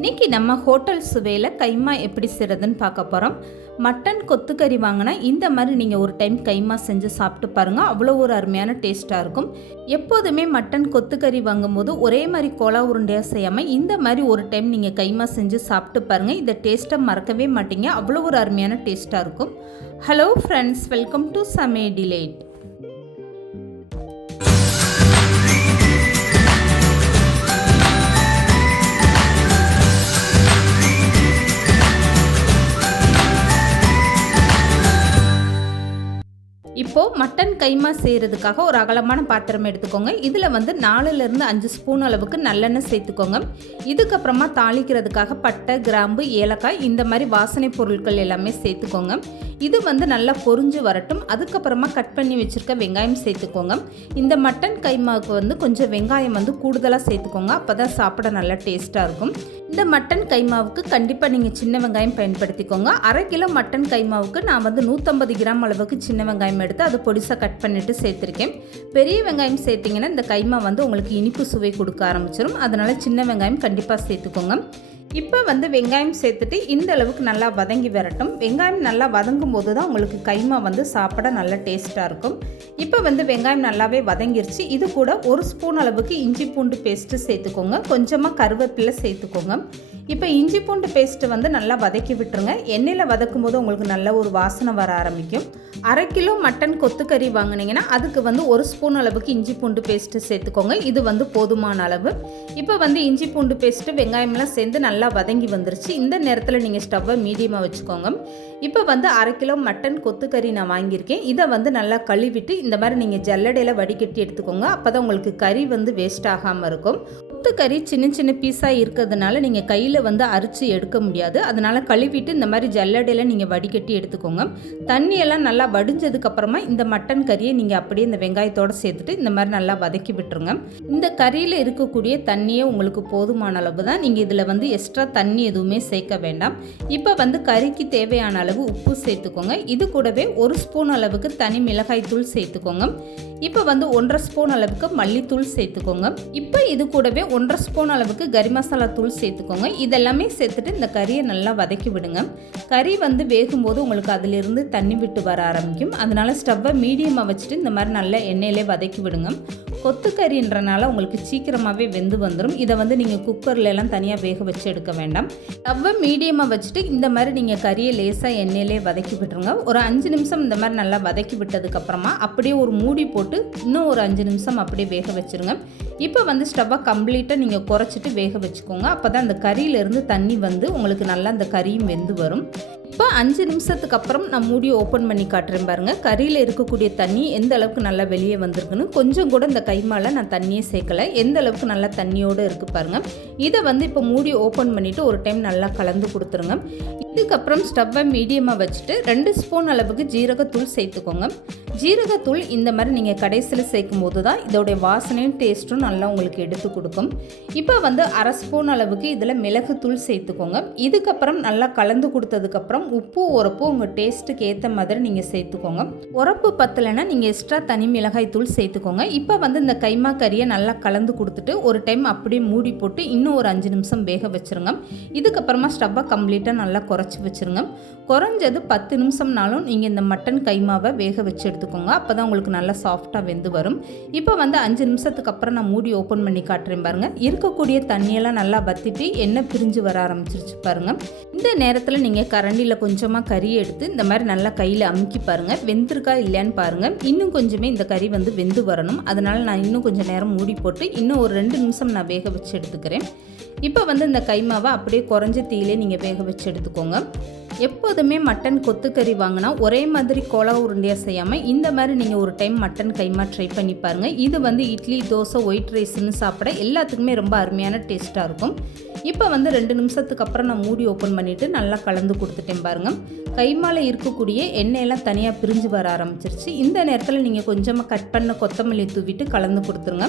இன்றைக்கி நம்ம ஹோட்டல் சுவையில் கைமா எப்படி செய்கிறதுன்னு பார்க்க போகிறோம். மட்டன் கொத்துக்கறி வாங்கினா இந்த மாதிரி நீங்கள் ஒரு டைம் கைமா செஞ்சு சாப்பிட்டு பாருங்கள். அவ்வளோ ஒரு அருமையான டேஸ்ட்டாக இருக்கும். எப்போதுமே மட்டன் கொத்துக்கறி வாங்கும்போது ஒரே மாதிரி கோலா உருண்டையாக செய்யாமல் இந்த மாதிரி ஒரு டைம் நீங்கள் கைமா செஞ்சு சாப்பிட்டு பாருங்கள். இந்த டேஸ்ட்டை மறக்கவே மாட்டீங்க. அவ்வளோ ஒரு அருமையான டேஸ்ட்டாக இருக்கும். ஹலோ ஃப்ரெண்ட்ஸ், வெல்கம் டு சமையல் டிலைட். இப்போது மட்டன் கைமா செய்கிறதுக்காக ஒரு அகலமான பாத்திரம் எடுத்துக்கோங்க. இதில் வந்து 4லேருந்து 5 ஸ்பூன் அளவுக்கு நல்லெண்ணெய் சேர்த்துக்கோங்க. இதுக்கப்புறமா தாளிக்கிறதுக்காக பட்டை, கிராம்பு, ஏலக்காய் இந்த மாதிரி வாசனை பொருட்கள் எல்லாமே சேர்த்துக்கோங்க. இது வந்து நல்லா பொரிஞ்சு வரட்டும். அதுக்கப்புறமா கட் பண்ணி வச்சுருக்க வெங்காயம் சேர்த்துக்கோங்க. இந்த மட்டன் கைமாவுக்கு வந்து கொஞ்சம் வெங்காயம் வந்து கூடுதலாக சேர்த்துக்கோங்க. அப்போ தான் சாப்பிட நல்லா டேஸ்ட்டாக இருக்கும். இந்த மட்டன் கைமாவுக்கு கண்டிப்பாக நீங்கள் சின்ன வெங்காயம் பயன்படுத்திக்கோங்க. 1/2 கிலோ மட்டன் கைமாவுக்கு நான் வந்து 150 கிராம் அளவுக்கு சின்ன வெங்காயம் எடுத்து அதை பொடிசாக கட் பண்ணிவிட்டு சேர்த்துருக்கேன். பெரிய வெங்காயம் சேர்த்திங்கன்னா இந்த கைமா வந்து உங்களுக்கு இனிப்பு சுவை கொடுக்க ஆரம்பிச்சிடும். அதனால் சின்ன வெங்காயம் கண்டிப்பாக சேர்த்துக்கோங்க. இப்போ வந்து வெங்காயம் சேர்த்துட்டு இந்த அளவுக்கு நல்லா வதங்கி வரட்டும். வெங்காயம் நல்லா வதங்கும் போது தான் உங்களுக்கு கைமா வந்து சாப்பிட நல்ல டேஸ்ட்டாக இருக்கும். இப்போ வந்து வெங்காயம் நல்லாவே வதங்கிருச்சு. இது கூட 1 ஸ்பூன் அளவுக்கு இஞ்சி பூண்டு பேஸ்ட்டு சேர்த்துக்கோங்க. கொஞ்சமாக கருவேப்பிலை சேர்த்துக்கோங்க. இப்போ இஞ்சி பூண்டு பேஸ்ட்டு வந்து நல்லா வதக்கி விட்டுருங்க. எண்ணெயில் வதக்கும் போது உங்களுக்கு நல்ல ஒரு வாசனை வர ஆரம்பிக்கும். 1/2 கிலோ மட்டன் கொத்துக்கறி வாங்கினீங்கன்னா அதுக்கு வந்து 1 ஸ்பூன் அளவுக்கு இஞ்சி பூண்டு பேஸ்ட்டு சேர்த்துக்கோங்க. இது வந்து போதுமான அளவு. இப்போ வந்து இஞ்சி பூண்டு பேஸ்ட்டு வெங்காயம்லாம் சேர்ந்து நல்லா வதங்கி வந்துருச்சு. இந்த நேரத்தில் நீங்கள் ஸ்டவ்வை மீடியமாக வச்சுக்கோங்க. இப்போ வந்து 1/2 கிலோ மட்டன் கொத்துக்கறி நான் வாங்கியிருக்கேன். இதை வந்து நல்லா கழுவிட்டு இந்த மாதிரி நீங்கள் ஜல்லடையில் வடிகட்டி எடுத்துக்கோங்க. அப்போ தான் உங்களுக்கு கறி வந்து வேஸ்ட் ஆகாமல் இருக்கும். கொத்துக்கறி சின்ன சின்ன பீஸாக இருக்கிறதுனால நீங்கள் கையில் வந்து அரிச்சு எடுக்க முடியாது. அதனால் கழுவிட்டு இந்த மாதிரி ஜல்லடையில் நீங்கள் வடிகட்டி எடுத்துக்கோங்க. தண்ணியெல்லாம் நல்லா வடிஞ்சதுக்கப்புறமா இந்த மட்டன் கறியை நீங்கள் அப்படியே இந்த வெங்காயத்தோடு சேர்த்துட்டு இந்த மாதிரி நல்லா வதக்கி விட்டுருங்க. இந்த கறியில் இருக்கக்கூடிய தண்ணியே உங்களுக்கு போதுமான அளவு தான். நீங்கள் இதில் வந்து எக்ஸ்ட்ரா தண்ணி எதுவுமே சேர்க்க வேண்டாம். இப்போ வந்து கறிக்கு தேவையான அளவு உப்பு சேர்த்துக்கோங்க. இது கூடவே 1 ஸ்பூன் அளவுக்கு தனி மிளகாய் தூள் சேர்த்துக்கோங்க. இப்போ வந்து 1/2 ஸ்பூன் அளவுக்கு மல்லித்தூள் சேர்த்துக்கோங்க. இப்போ இது கூடவே 1/2 ஸ்பூன் அளவுக்கு கறி மசாலா தூள் சேர்த்துக்கோங்க. இதெல்லாமே சேர்த்துட்டு இந்த கறியை நல்லா வதக்கி விடுங்க. கறி வந்து வேகும்போது உங்களுக்கு அதிலிருந்து தண்ணி விட்டு வர ஆரம்பிக்கும். அதனால ஸ்டவ்வை மீடியமாக வச்சுட்டு இந்த மாதிரி நல்லா எண்ணெயிலே வதக்கி விடுங்க. கொத்துக்கறின்றனால உங்களுக்கு சீக்கிரமாகவே வெந்து வந்துடும். இதை வந்து நீங்கள் குக்கர்லாம் தனியாக வேக வச்சு எடுக்க வேண்டாம். ஸ்டவ்வை மீடியமாக வச்சுட்டு இந்த மாதிரி நீங்கள் கறியை லேசாக எண்ணெயிலே வதக்கி விட்டுருங்க. ஒரு 5 நிமிஷம் இந்த மாதிரி நல்லா வதக்கி விட்டதுக்கப்புறமா அப்படியே ஒரு மூடி போட்டு இன்னும் ஒரு 5 நிமிஷம் அப்படியே வேக வச்சுருங்க. இப்போ வந்து ஸ்டவ்வை கம்ப்ளீட்டாக நீங்கள் குறைச்சிட்டு வேக வச்சுக்கோங்க. அப்போ தான் அந்த கறியிலேருந்து தண்ணி வந்து உங்களுக்கு நல்லா அந்த கறியும் வெந்து வரும். இப்போ 5 நிமிஷத்துக்கு அப்புறம் நான் மூடியை ஓப்பன் பண்ணி காட்டுறேன் பாருங்கள். கறியில் இருக்கக்கூடிய தண்ணி எந்த அளவுக்கு நல்லா வெளியே வந்திருக்குன்னு. கொஞ்சம் கூட இந்த கைமால நான் தண்ணியே சேர்க்கலை. எந்த அளவுக்கு நல்லா தண்ணியோடு இருக்குது பாருங்கள். இதை வந்து இப்போ மூடி ஓப்பன் பண்ணிவிட்டு ஒரு டைம் நல்லா கலந்து கொடுத்துருங்க. இதுக்கப்புறம் ஸ்டவ்வை மீடியமாக வச்சுட்டு 2 ஸ்பூன் அளவுக்கு ஜீரகத்தூள் சேர்த்துக்கோங்க. ஜீரகத்தூள் இந்த மாதிரி நீங்கள் கடைசியில் சேர்க்கும் போது தான் இதோடைய வாசனையும் டேஸ்ட்டும் நல்லா உங்களுக்கு எடுத்து கொடுக்கும். இப்போ வந்து 1/2 ஸ்பூன் அளவுக்கு இதில் மிளகுத்தூள் சேர்த்துக்கோங்க. இதுக்கப்புறம் நல்லா கலந்து கொடுத்ததுக்கப்புறம் உப்பு உரப்பு உங்கள் டேஸ்ட்டுக்கு ஏற்ற மாதிரி நீங்கள் சேர்த்துக்கோங்க. உரப்பு பத்தலைன்னா நீங்கள் எக்ஸ்ட்ரா தனி மிளகாய் தூள் சேர்த்துக்கோங்க. இப்போ வந்து இந்த கைமா கறியை நல்லா கலந்து கொடுத்துட்டு ஒரு டைம் அப்படியே மூடி போட்டு இன்னும் ஒரு 5 நிமிஷம் வேக வச்சுருங்க. இதுக்கப்புறமா ஸ்டவ்வை கம்ப்ளீட்டாக நல்லா குறைச்சி வச்சுருங்க. குறைஞ்சது 10 நிமிஷம்னாலும் நீங்கள் இந்த மட்டன் கைமாவை வேக வச்சு எடுத்துக்கோங்க. அப்போ தான் உங்களுக்கு நல்லா சாஃப்டாக வெந்து வரும். இப்போ வந்து 5 நிமிஷத்துக்கு அப்புறம் நான் மூடி ஓப்பன் பண்ணி காட்டுறேன் பாருங்கள். இருக்கக்கூடிய தண்ணியெல்லாம் நல்லா வற்றிட்டு எண்ணெய் பிரிஞ்சு வர ஆரம்பிச்சிருச்சு பாருங்கள். இந்த நேரத்தில் நீங்கள் கரண்டியில் கொஞ்சமாக கறி எடுத்து இந்த மாதிரி நல்லா கையில் அமுக்கி பாருங்கள். வெந்திருக்கா இல்லையான்னு பாருங்கள். இன்னும் கொஞ்சமே இந்த கறி வந்து வெந்து வரணும். அதனால் நான் இன்னும் கொஞ்சம் நேரம் மூடி போட்டு இன்னும் ஒரு 2 நிமிஷம் நான் வேக வச்சு எடுத்துக்கிறேன். இப்போ வந்து இந்த கைமாவை அப்படியே குறைஞ்ச தீயிலே நீங்கள் வேக வச்சு எடுத்துக்கோங்க. எப்போதுமே மட்டன் கொத்துக்கறி வாங்கினா ஒரே மாதிரி கோலா உருண்டையாக செய்யாமல் இந்த மாதிரி நீங்கள் ஒரு டைம் மட்டன் கைமா ட்ரை பண்ணி பாருங்கள். இது வந்து இட்லி, தோசை, ஒயிட் ரைஸ்ன்னு சாப்பிட எல்லாத்துக்குமே ரொம்ப அருமையான டேஸ்ட்டாக இருக்கும். இப்போ வந்து 2 நிமிஷத்துக்கு அப்புறம் நான் மூடி ஓப்பன் பண்ணிவிட்டு நல்லா கலந்து கொடுத்துட்டேன் பாருங்கள். கைமால இருக்கக்கூடிய எண்ணெயெல்லாம் தனியாக பிரிஞ்சு வர ஆரம்பிச்சிருச்சு. இந்த நேரத்தில் நீங்கள் கொஞ்சமாக கட் பண்ண கொத்தமல்லி தூவிட்டு கலந்து கொடுத்துருங்க.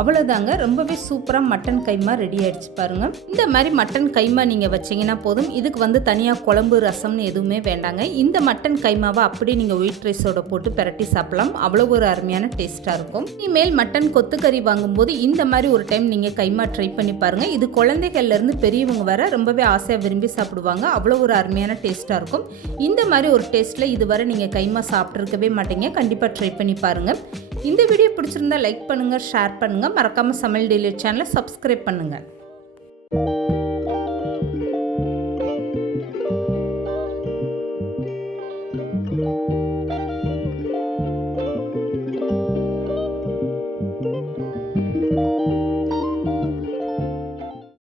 அவ்வளோதாங்க, ரொம்பவே சூப்பராக மட்டன் கைமா ரெடி ஆகிடுச்சு பாருங்கள். இந்த மாதிரி மட்டன் கைமா நீங்கள் வச்சிங்கன்னா போதும். இதுக்கு வந்து தனியாக குழம்பு ரசம்னு எதுவுமே வேண்டாங்க. இந்த மட்டன் கைமாவை அப்படியே நீங்கள் ஒயிட் ரைஸோட போட்டு பிரட்டி சாப்பிடலாம். அவ்வளோ ஒரு அருமையான டேஸ்ட்டாக இருக்கும். இனிமேல் மட்டன் கொத்துக்கறி வாங்கும்போது இந்த மாதிரி ஒரு டைம் நீங்கள் கைமா ட்ரை பண்ணி பாருங்கள். இது குழந்தைகள்லேருந்து பெரியவங்க வர ரொம்பவே ஆசையாக விரும்பி சாப்பிடுவாங்க. அவ்வளோ ஒரு அருமையான டேஸ்ட்டாக இருக்கும். இந்த மாதிரி ஒரு டேஸ்ட்டில் இதுவரை நீங்கள் கைமா சாப்பிட்ருக்கவே மாட்டீங்க. கண்டிப்பாக ட்ரை பண்ணி பாருங்கள். இந்த வீடியோ பிடிச்சிருந்தா லைக் பண்ணுங்கள், ஷேர் பண்ணுங்கள். மறக்காமல் சமையல் டெய்லி சேனலை சப்ஸ்கிரைப் பண்ணுங்கள்.